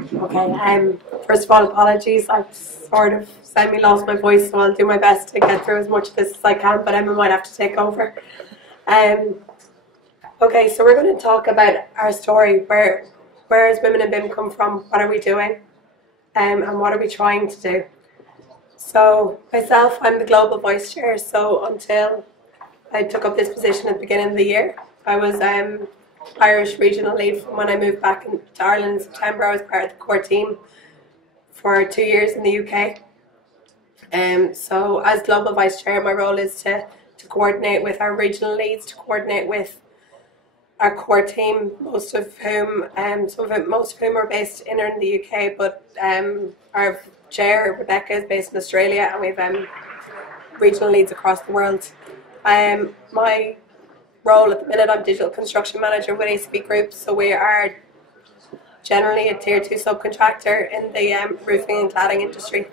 Okay, first of all, apologies. I've sort of semi-lost my voice, so I'll do my best to get through as much of this as I can, but Emma might have to take over. Um, okay, so we're going to talk about our story. Where has Women in BIM come from? What are we doing? And what are we trying to do? So myself, I'm the Global Vice Chair, so until I took up this position at the beginning of the year, I was Irish regional lead. From when I moved back to Ireland in September, I was part of the core team for 2 years in the UK. So as Global Vice Chair, my role is to coordinate with our regional leads, to coordinate with our core team, most of whom are based in the UK, but our chair, Rebecca, is based in Australia, and we have regional leads across the world. My role at the minute, I'm Digital Construction Manager with ACB Group, so we are generally a Tier 2 subcontractor in the roofing and cladding industry.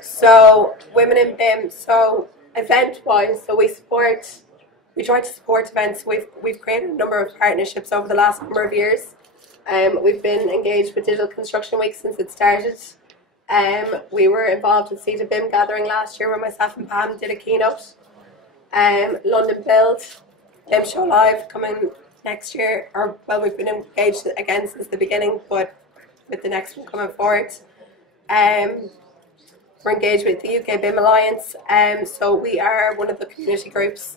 So, Women in BIM, so event-wise, so we try to support events. We've created a number of partnerships over the last number of years. We've been engaged with Digital Construction Week since it started. We were involved with CETA BIM gathering last year where myself and Pam did a keynote. London Build, BIM Show Live coming next year, or well, we've been engaged again since the beginning, but with the next one coming forward. We're engaged with the UK BIM Alliance, so we are one of the community groups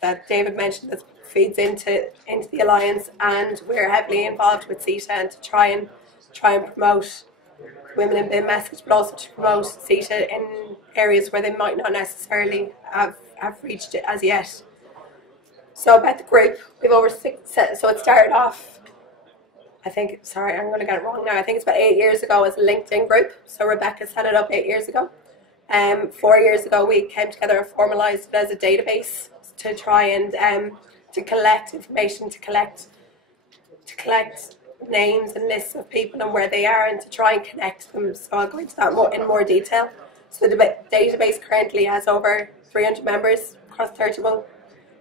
that David mentioned that feeds into the alliance, and we're heavily involved with CETA and to try and promote Women in BIM message, but also to promote CETA in areas where they might not necessarily have reached it as yet. So about the group, we've over so it started off, I'm going to get it wrong now, I think it's about 8 years ago as a LinkedIn group. So Rebecca set it up 8 years ago. 4 years ago we came together and formalised it as a database to try and to collect information, to collect names and lists of people and where they are, and to try and connect them. So I'll go into that in more detail. So the database currently has over 300 members across 31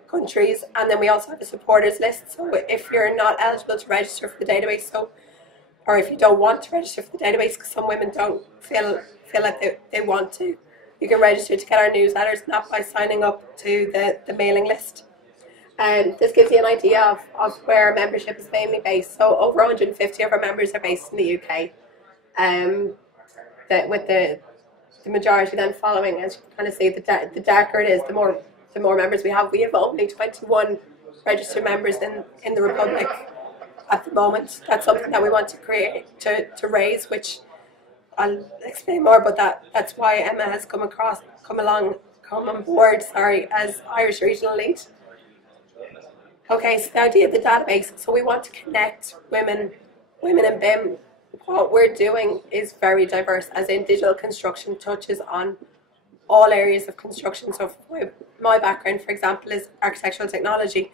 countries, and then we also have a supporters list. So if you're not eligible to register for the database, or if you don't want to register for the database because some women don't feel like they want to, you can register to get our newsletters, not by signing up to the mailing list. And this gives you an idea of where our membership is mainly based. So over 150 of our members are based in the UK, with the majority then following. As you can kind of see, the darker it is, the more members we have. We have only 21 registered members in the Republic at the moment. That's something that we want to create, to raise, which I'll explain more about that. That's why Emma has come on board as Irish Regional Lead. Okay, so the idea of the database, so we want to connect women in BIM. What we're doing is very diverse, as in digital construction touches on all areas of construction. So my background, for example, is architectural technology,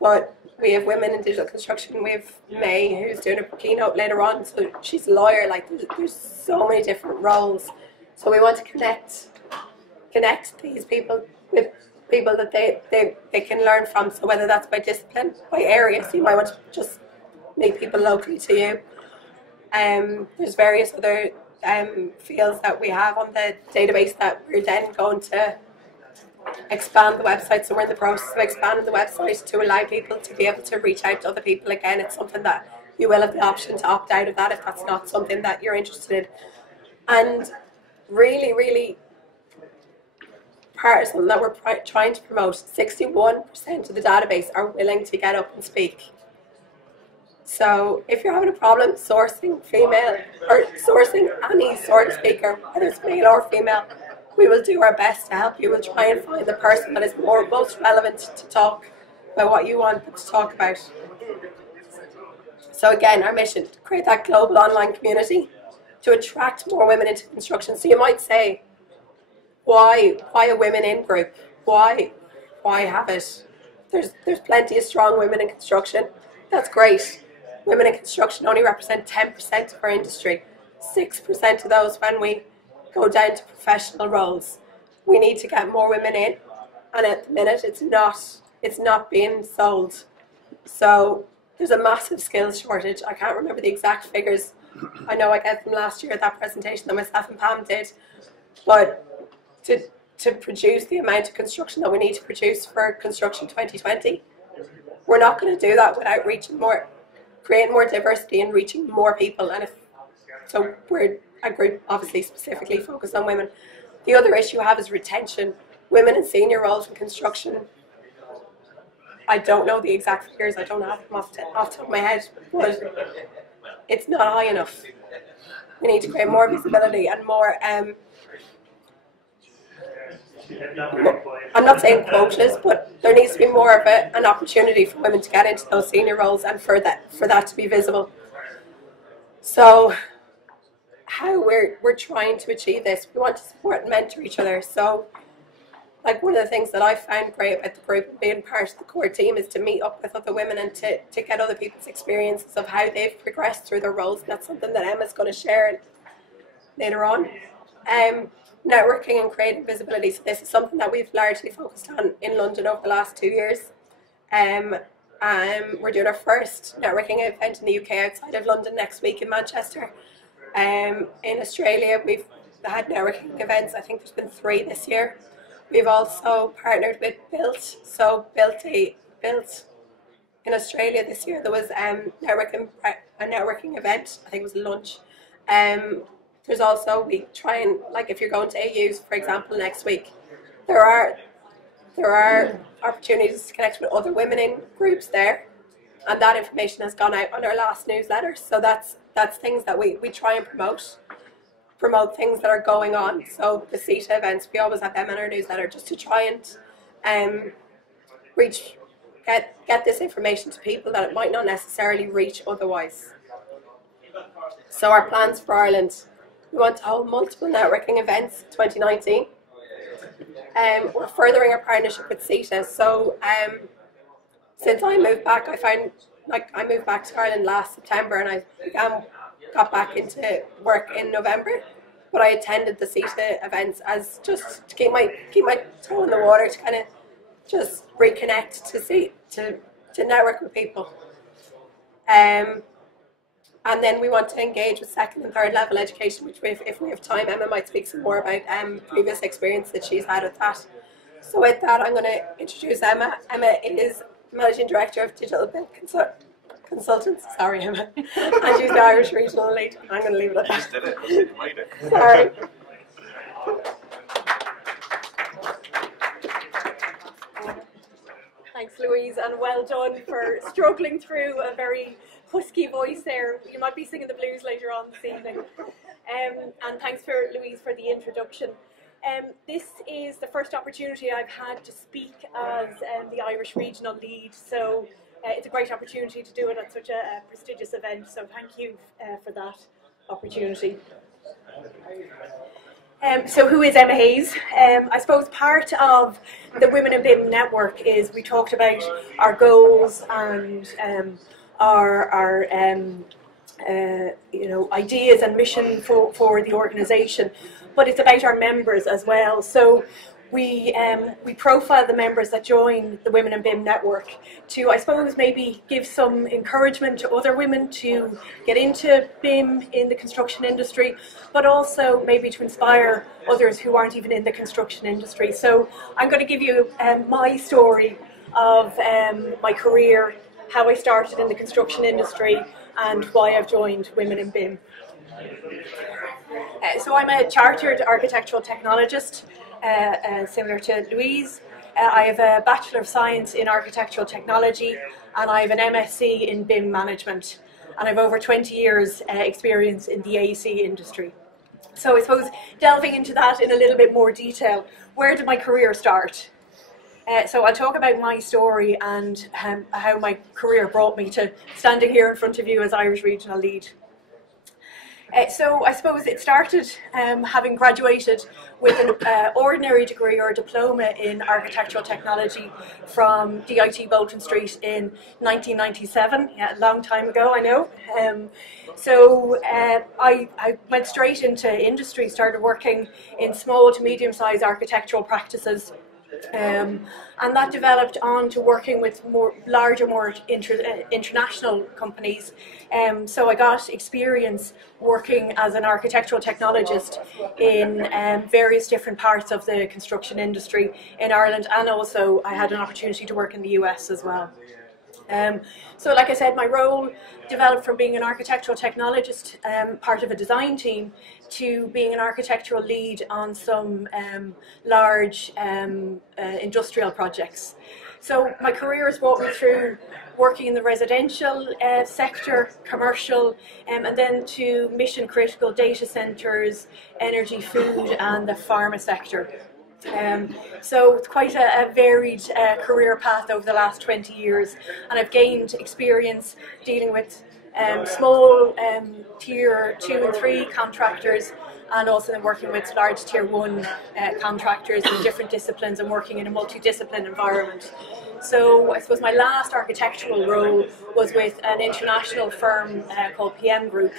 but we have women in digital construction. We have May, who's doing a keynote later on, so she's a lawyer. Like, there's so many different roles. So we want to connect these people with people that they can learn from. So whether that's by discipline, by area, so you might want to just meet people locally to you. There's various other fields that we have on the database that we're then going to expand the website. So we're in the process of expanding the website to allow people to be able to reach out to other people. Again, it's something that you will have the option to opt out of that if that's not something that you're interested in. And really, really part of something that we're trying to promote, 61% of the database are willing to get up and speak. So if you're having a problem sourcing female, or sourcing any sort of speaker, whether it's male or female, we will do our best to help you. We'll try and find the person that is most relevant to talk about what you want them to talk about. So again, our mission, to create that global online community to attract more women into construction. So you might say, why a women in group? Why have it? There's plenty of strong women in construction. That's great. Women in construction only represent 10% of our industry. 6% of those when we go down to professional roles. We need to get more women in, and at the minute it's not being sold. So there's a massive skills shortage. I can't remember the exact figures. I know I get from last year, that presentation that myself and Pam did, but to produce the amount of construction that we need to produce for Construction 2020, we're not going to do that without creating more diversity and reaching more people. And so we're a group obviously specifically focused on women. The other issue I have is retention. Women in senior roles in construction, I don't know the exact figures, I don't have them off the top of my head, but it's not high enough. We need to create more visibility and more, I'm not saying quotas, but there needs to be more of an opportunity for women to get into those senior roles and for that to be visible. So how we're trying to achieve this, we want to support and mentor each other. So like one of the things that I found great about the group and being part of the core team is to meet up with other women and to get other people's experiences of how they've progressed through their roles. And that's something that Emma's going to share later on. Networking and creating visibility. So this is something that we've largely focused on in London over the last 2 years. We're doing our first networking event in the UK outside of London next week in Manchester. In Australia, we've had networking events. I think there's been 3 this year. We've also partnered with Built. So Built in Australia this year, there was a networking event. I think it was a lunch. There's also, we try and, like if you're going to AUs, for example, next week, there are opportunities to connect with other women in groups there, and that information has gone out on our last newsletter. So that's things that we try and promote things that are going on. So the CETA events, we always have them in our newsletter just to try and get this information to people that it might not necessarily reach otherwise. So our plans for Ireland, we want to hold multiple networking events in 2019. We're furthering our partnership with CETA. So since I moved back, I moved back to Ireland last September, and I got back into work in November. But I attended the CETA events as just to keep my toe in the water, to kind of just reconnect, to network with people. And then we want to engage with second and third level education, which if we have time, Emma might speak some more about previous experience that she's had with that. So with that, I'm going to introduce Emma. Emma is Managing Director of Digital Build Consultants. Sorry, Emma. And she's the Irish Regional Lead. I'm going to leave it at that. Just did it. You made it. Sorry. Thanks, Louise, and well done for struggling through a very husky voice there. You might be singing the blues later on this evening. And thanks for Louise for the introduction. This is the first opportunity I've had to speak as the Irish Regional Lead, so it's a great opportunity to do it at such a prestigious event, so thank you for that opportunity. So who is Emma Hayes? I suppose part of the Women in BIM network is we talked about our goals and our ideas and mission for the organisation, but it's about our members as well. So we profile the members that join the Women in BIM network to, I suppose, maybe give some encouragement to other women to get into BIM in the construction industry, but also maybe to inspire others who aren't even in the construction industry. So I'm going to give you my story of my career, how I started in the construction industry, and why I've joined Women in BIM. So I'm a chartered architectural technologist, similar to Louise. I have a Bachelor of Science in Architectural Technology, and I have an MSc in BIM Management, and I have over 20 years experience in the AEC industry. So I suppose delving into that in a little bit more detail, where did my career start? So I'll talk about my story and how my career brought me to standing here in front of you as Irish Regional Lead. So I suppose it started having graduated with an ordinary degree or diploma in architectural technology from DIT Bolton Street in 1997, yeah, a long time ago, I know. So I went straight into industry, started working in small to medium-sized architectural practices And that developed on to working with larger, more international companies. So I got experience working as an architectural technologist in various different parts of the construction industry in Ireland, and also I had an opportunity to work in the US as well. So like I said, my role developed from being an architectural technologist, part of a design team, to being an architectural lead on some large industrial projects. So my career has brought me through working in the residential sector, commercial, and then to mission critical data centres, energy, food and the pharma sector. So it's quite a varied career path over the last 20 years, and I've gained experience dealing with small tier 2 and 3 contractors, and also then working with large tier 1 contractors in different disciplines and working in a multidiscipline environment. So I suppose my last architectural role was with an international firm called PM Group,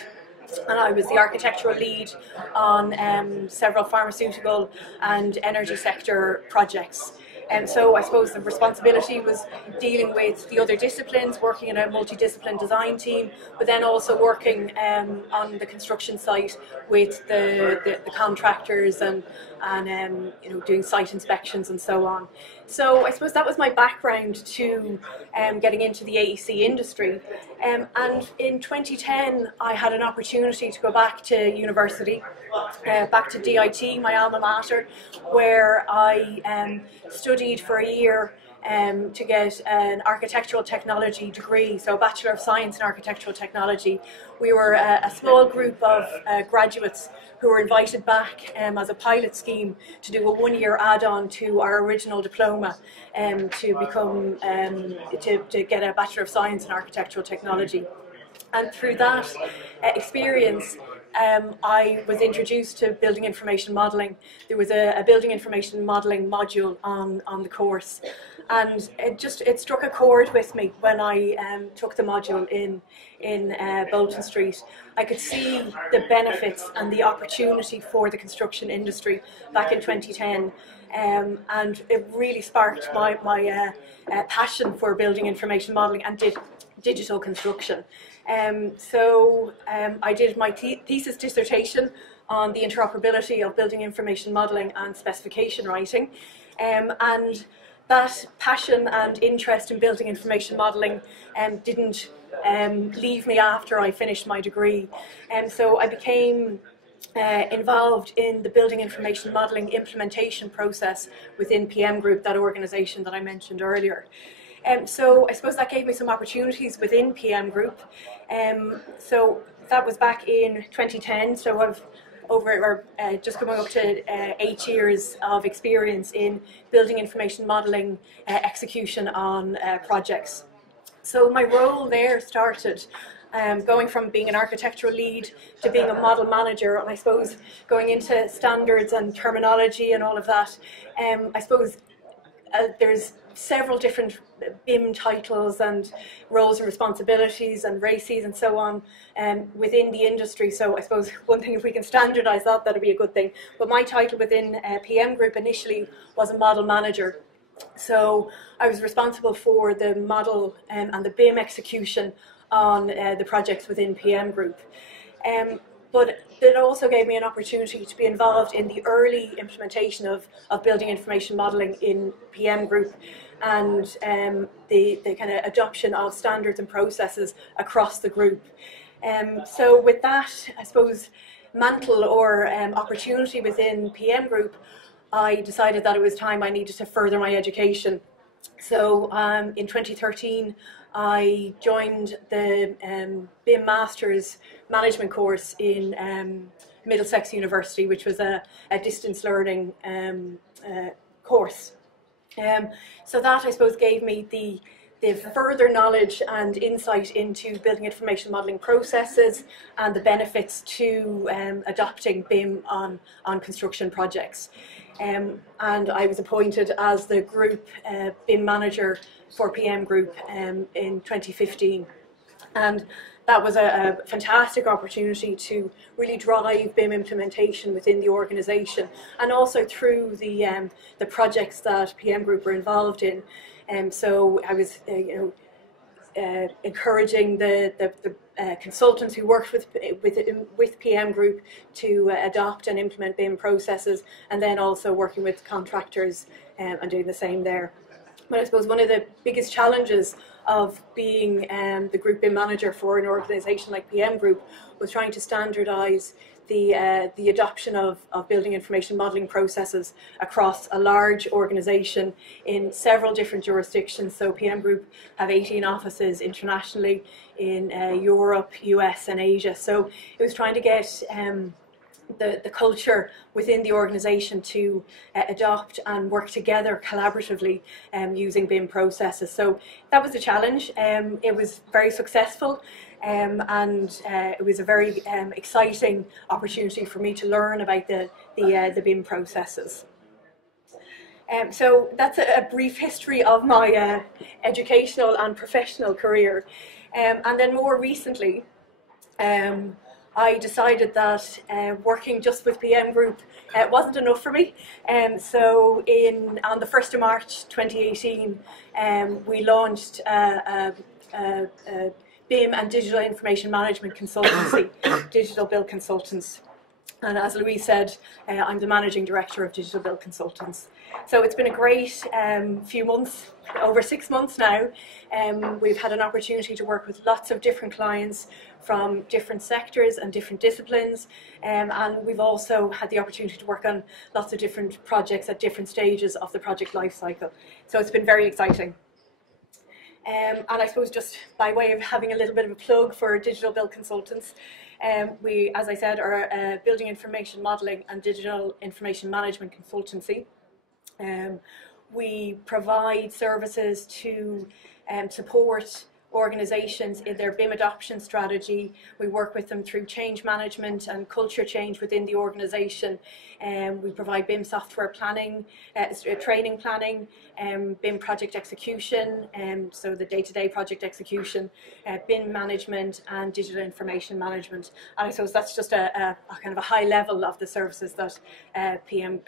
and I was the architectural lead on several pharmaceutical and energy sector projects. And so I suppose the responsibility was dealing with the other disciplines, working in a multidiscipline design team, but then also working on the construction site with the contractors and you know, doing site inspections and so on. So I suppose that was my background to getting into the AEC industry. And in 2010, I had an opportunity to go back to university, back to DIT, my alma mater, where I studied for a year to get an architectural technology degree, so a Bachelor of Science in Architectural Technology. We were a small group of graduates who were invited back as a pilot scheme to do a one-year add-on to our original diploma to become to get a Bachelor of Science in Architectural Technology. And through that experience, I was introduced to building information modelling. There was a building information modelling module on the course, and it struck a chord with me when I took the module in Bolton Street. I could see the benefits and the opportunity for the construction industry back in 2010, and it really sparked my passion for building information modelling and digital construction. So I did my thesis dissertation on the interoperability of building information modelling and specification writing, and that passion and interest in building information modelling didn't leave me after I finished my degree, and so I became involved in the building information modelling implementation process within PM Group, that organisation that I mentioned earlier. So I suppose that gave me some opportunities within PM Group. So that was back in 2010, so I've just coming up to 8 years of experience in building information modelling execution on projects. So my role there started going from being an architectural lead to being a model manager, and I suppose going into standards and terminology and all of that. I suppose there's several different BIM titles and roles and responsibilities and races and so on within the industry. So I suppose one thing, if we can standardise that, that'd be a good thing. But my title within PM Group initially was a model manager. So I was responsible for the model and the BIM execution on the projects within PM Group. But it also gave me an opportunity to be involved in the early implementation of building information modelling in PM Group, and the kind of adoption of standards and processes across the group. So with that, I suppose, mantle or opportunity within PM Group, I decided that it was time I needed to further my education. So in 2013, I joined the BIM Masters Management course in Middlesex University, which was a distance learning course. So that, I suppose, gave me the further knowledge and insight into building information modelling processes and the benefits to adopting BIM on construction projects. And I was appointed as the group BIM manager for PM Group in 2015. And that was a fantastic opportunity to really drive BIM implementation within the organisation, and also through the projects that PM Group were involved in. So I was encouraging the consultants who worked with PM Group to adopt and implement BIM processes, and then also working with contractors and doing the same there. But I suppose one of the biggest challenges of being the group BIM manager for an organisation like PM Group was trying to standardise the adoption of building information modelling processes across a large organisation in several different jurisdictions. So PM Group have 18 offices internationally in Europe, US and Asia. So it was trying to get the culture within the organisation to adopt and work together collaboratively using BIM processes. So that was the challenge. It was very successful, and it was a very exciting opportunity for me to learn about the BIM processes. So that's a brief history of my educational and professional career. And then more recently, I decided that working just with PM Group wasn't enough for me. So on the 1st of March 2018, we launched a BIM and digital information management consultancy, Digital Build Consultants. And as Louise said, I'm the Managing Director of Digital Build Consultants. So it's been a great few months, over 6 months now. We've had an opportunity to work with lots of different clients from different sectors and different disciplines, and we've also had the opportunity to work on lots of different projects at different stages of the project life cycle. So it's been very exciting. And I suppose just by way of having a little bit of a plug for Digital Build Consultants, we, as I said, are a building information modelling and digital information management consultancy. We provide services to support organisations in their BIM adoption strategy. We work with them through change management and culture change within the organisation. We provide BIM software planning, training planning, BIM project execution, so the day-to-day project execution, BIM management and digital information management. And I suppose that's just a kind of a high level of the services that PM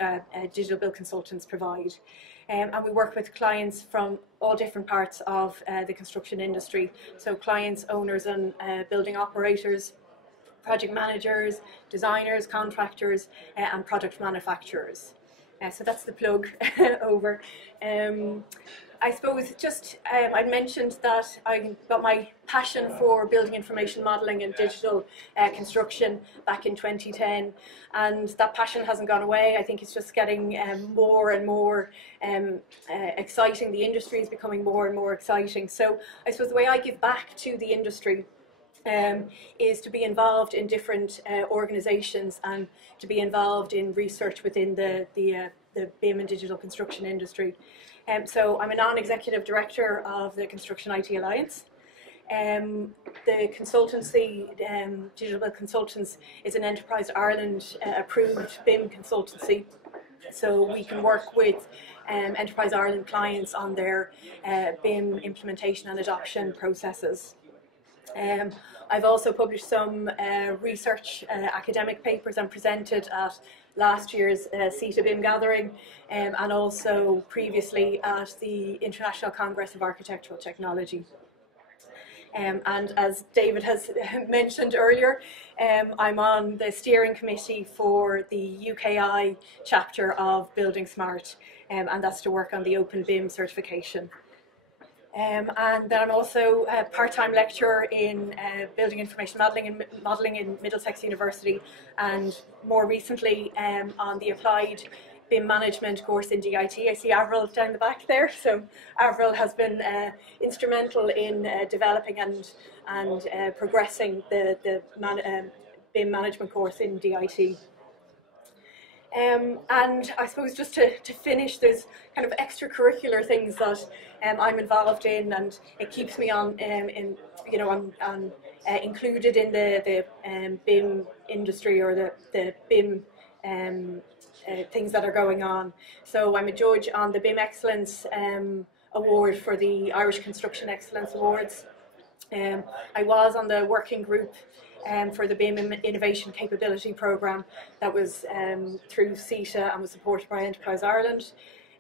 Digital Build Consultants provide. And we work with clients from all different parts of the construction industry. So clients, owners and building operators, project managers, designers, contractors and product manufacturers. So that's the plug over. I suppose just I mentioned that I got my passion for building information modelling and digital construction back in 2010, and that passion hasn't gone away. I think it's just getting more and more exciting. The industry is becoming more and more exciting. So I suppose the way I give back to the industry is to be involved in different organisations and to be involved in research within the BIM and digital construction industry. So I'm a non-executive director of the Construction IT Alliance. The consultancy, Digital Build Consultants, is an Enterprise Ireland approved BIM consultancy. So we can work with Enterprise Ireland clients on their BIM implementation and adoption processes. I've also published some research academic papers and presented at last year's CETA BIM gathering, and also previously at the International Congress of Architectural Technology. And as David has mentioned earlier, I'm on the steering committee for the UKI chapter of Building Smart, and that's to work on the Open BIM certification. And then I'm also a part-time lecturer in building information modelling in Middlesex University, and more recently on the applied BIM management course in DIT. I see Avril down the back there, so Avril has been instrumental in developing and progressing the BIM management course in DIT. And I suppose just to finish, there's kind of extracurricular things that I'm involved in, and it keeps me on, I'm included in the BIM industry, or the BIM things that are going on. So I'm a judge on the BIM Excellence Award for the Irish Construction Excellence Awards. I was on the working group for the BIM Innovation Capability Programme that was through CETA and was supported by Enterprise Ireland.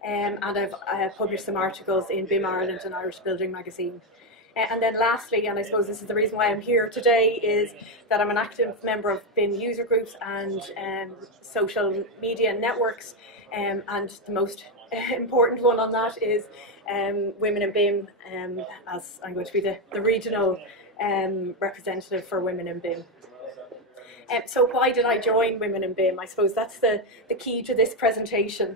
And I've published some articles in BIM Ireland and Irish Building Magazine. And then lastly, and I suppose this is the reason why I'm here today, is that I'm an active member of BIM user groups and social media networks, and the most important one on that is Women in BIM, as I'm going to be the regional representative for Women in BIM. So why did I join Women in BIM? I suppose that's the key to this presentation.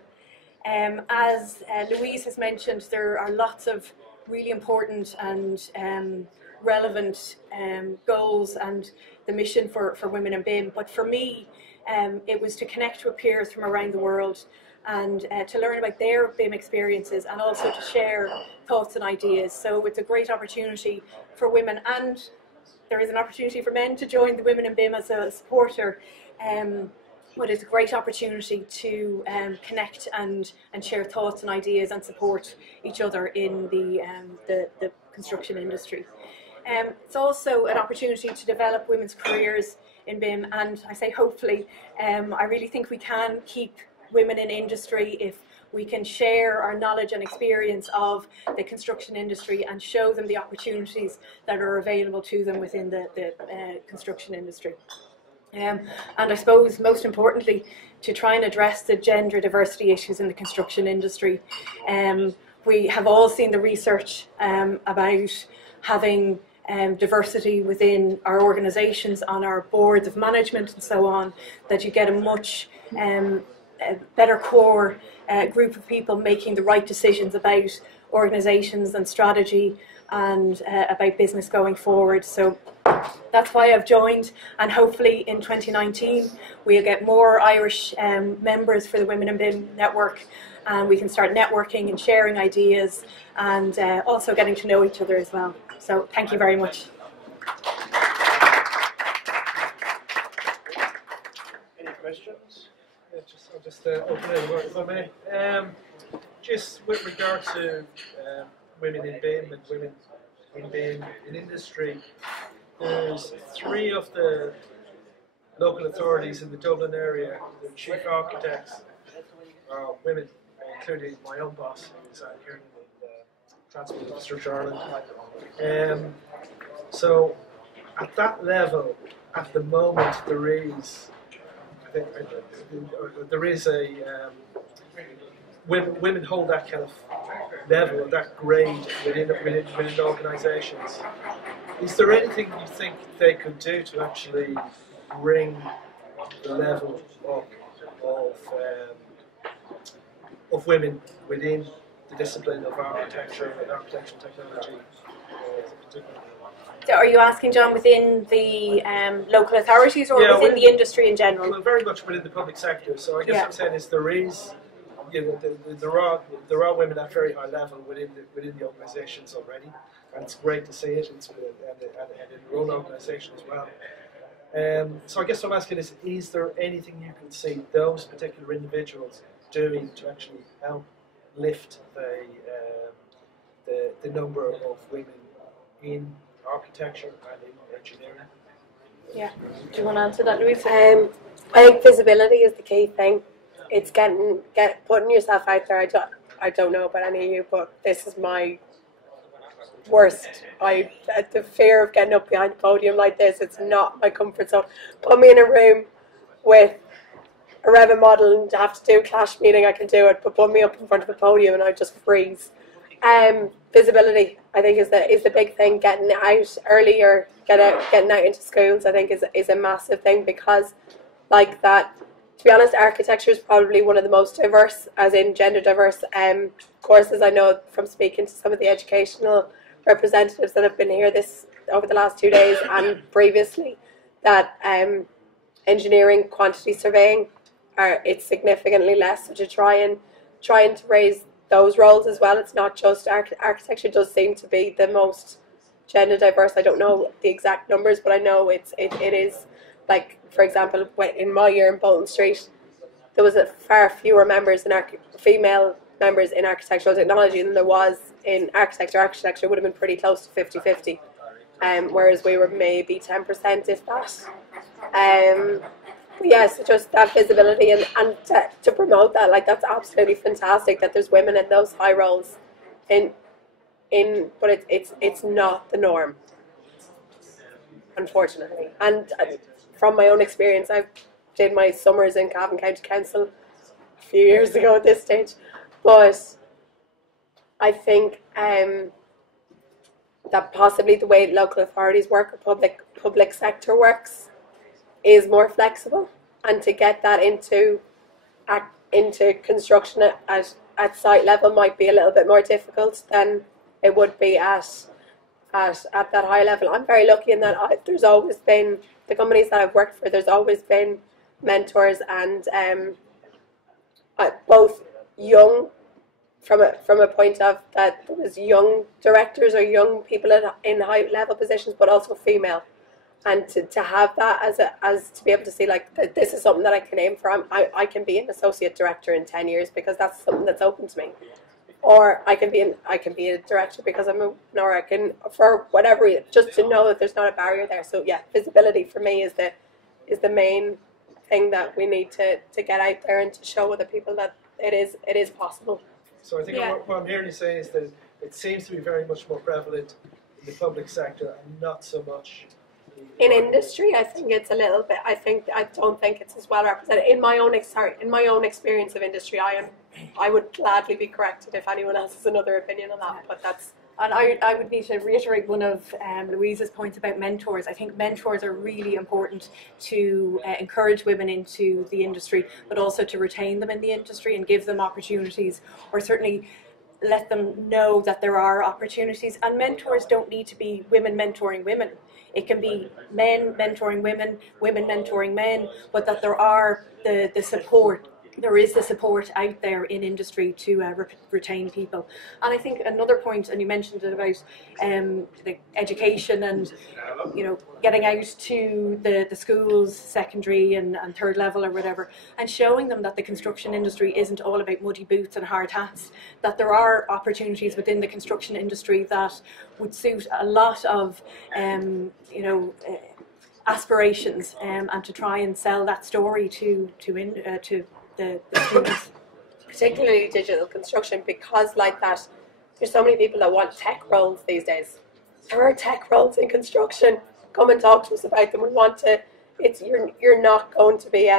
As Louise has mentioned, there are lots of really important and relevant goals and the mission for Women in BIM. But for me, it was to connect with peers from around the world and to learn about their BIM experiences and also to share thoughts and ideas. So it's a great opportunity for women, and there is an opportunity for men to join the Women in BIM as a supporter. But it's a great opportunity to connect and share thoughts and ideas and support each other in the construction industry. It's also an opportunity to develop women's careers in BIM, and I say hopefully, I really think we can keep women in industry if we can share our knowledge and experience of the construction industry and show them the opportunities that are available to them within the construction industry. And I suppose most importantly, to try and address the gender diversity issues in the construction industry. We have all seen the research about having diversity within our organisations, on our boards of management and so on, that you get a much better core group of people making the right decisions about organisations and strategy and about business going forward. So that's why I've joined, and hopefully in 2019 we'll get more Irish members for the Women in BIM network, and we can start networking and sharing ideas and also getting to know each other as well. So thank you very much. Any questions? I'll just open it if I may. Just with regard to women in BIM and women in BIM in industry, there's 3 of the local authorities in the Dublin area, the chief architects are women, including my own boss, who's here in Transport Infrastructure Ireland. So at that level, at the moment, there is women hold that kind of level, that grade within organisations. Is there anything you think they could do to actually bring the level up of women within the discipline of architecture and architectural technology? So are you asking, John, within the local authorities or within the industry in general? Well, very much within the public sector. So I guess what I'm saying is there are women at very high level within the organisations already, and it's great to see it. And in your own organisation as well. So I guess what I'm asking is there anything you can see those particular individuals doing to actually help lift the number of women in architecture and in engineering? Yeah. Do you want to answer that, Louise? I think visibility is the key thing. It's putting yourself out there. I don't know about any of you, but this is my worst. The fear of getting up behind a podium like this, it's not my comfort zone. Put me in a room with a Revit model and have to do a clash meeting, I can do it, but put me up in front of a podium and I just freeze. Visibility, I think, is the big thing. Getting out earlier, getting out into schools, I think is a massive thing, because like that, to be honest, architecture is probably one of the most diverse, as in gender diverse, courses. I know from speaking to some of the educational representatives that have been here over the last 2 days and previously, that engineering, quantity surveying, it's significantly less. So to trying to raise those roles as well. It's not just architecture does seem to be the most gender diverse. I don't know the exact numbers, but I know it is. Like, for example, in my year in Bolton Street, there was far fewer female members in architectural technology than there was in architecture. Architecture would have been pretty close to 50-50. whereas we were maybe 10% if that. Yes, just that visibility and to promote that, like that's absolutely fantastic that there's women in those high roles, but it's not the norm, unfortunately. And from my own experience, I did my summers in Cavan County Council a few years ago at this stage, but I think that possibly the way local authorities work or public sector works is more flexible, and to get that into construction at site level might be a little bit more difficult than it would be at that high level. I'm very lucky in that there's always been, the companies that I've worked for, there's always been mentors and both young from a point of that there was young directors or young people in high level positions, but also female. And to have that as to be able to see like this is something that I can aim for. I can be an associate director in 10 years because that's something that's open to me, or I can be a director because I'm a, or I can, for whatever reason, just to know that there's not a barrier there. So yeah, visibility for me is the main thing that we need to get out there and to show other people that it is possible. So I think what I'm hearing you say is that it seems to be very much more prevalent in the public sector and not so much in industry. I think it's a little bit. I don't think it's as well represented in my own experience of industry. I would gladly be corrected if anyone else has another opinion on that. But that's. And I would need to reiterate one of Louise's points about mentors. I think mentors are really important to encourage women into the industry, but also to retain them in the industry and give them opportunities, or certainly let them know that there are opportunities. And mentors don't need to be women mentoring women. It can be men mentoring women, women mentoring men, but that there are the support. There is the support out there in industry to retain people. And I think another point, and you mentioned it about the education and getting out to the schools, secondary and third level or whatever, and showing them that the construction industry isn't all about muddy boots and hard hats, that there are opportunities within the construction industry that would suit a lot of aspirations, and to try and sell that story to the students. Particularly digital construction, because like that, there's so many people that want tech roles these days. There are tech roles in construction. Come and talk to us about them. We want to. You're not going to be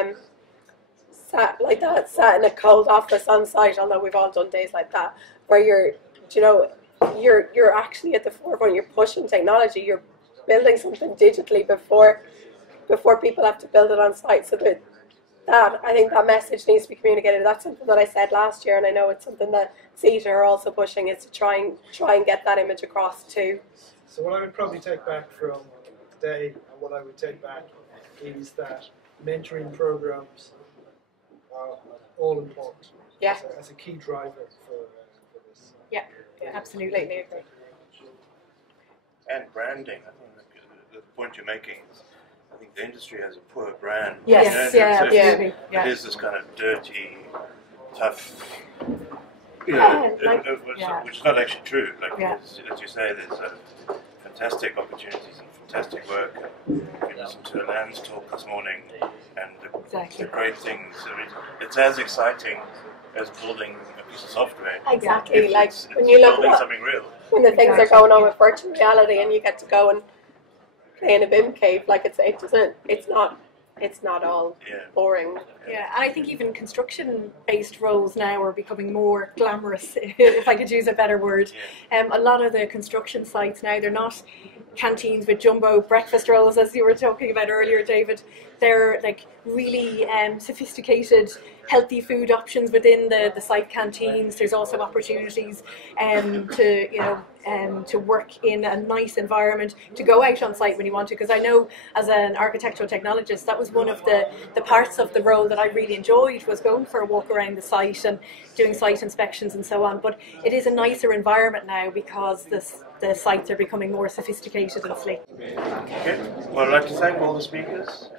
sat in a cold office on site. Although we've all done days like that, where you're actually at the forefront. You're pushing technology. You're building something digitally before people have to build it on site. So I think that message needs to be communicated. That's something that I said last year, and I know it's something that CETA are also pushing, is to try and get that image across too. So what I would probably take back from today, and what I would take back, is that mentoring programs are all important. Yeah. As a key driver for this. Yeah, absolutely. And branding, I think the point you're making is, I think the industry has a poor brand. Yes, absolutely. It is this kind of dirty, tough, which is not actually true. As you say, there's fantastic opportunities and fantastic work. You listened to Alain's talk this morning, and the great things. I mean, it's as exciting as building a piece of software. Exactly, it's when you look building at something real. when the things are going on with virtual reality, and you get to go and play in a BIM cave, it's not all boring. Yeah, and I think even construction-based roles now are becoming more glamorous, if I could use a better word. A lot of the construction sites now, they're not canteens with jumbo breakfast rolls, as you were talking about earlier, David. They're like really sophisticated, healthy food options within the site canteens. There's also opportunities to work in a nice environment, to go out on site when you want to. Because I know, as an architectural technologist, that was one of the parts of the role that I really enjoyed, was going for a walk around the site and doing site inspections and so on. But it is a nicer environment now because the sites are becoming more sophisticated and slick. Okay. Well, I'd like to thank all the speakers.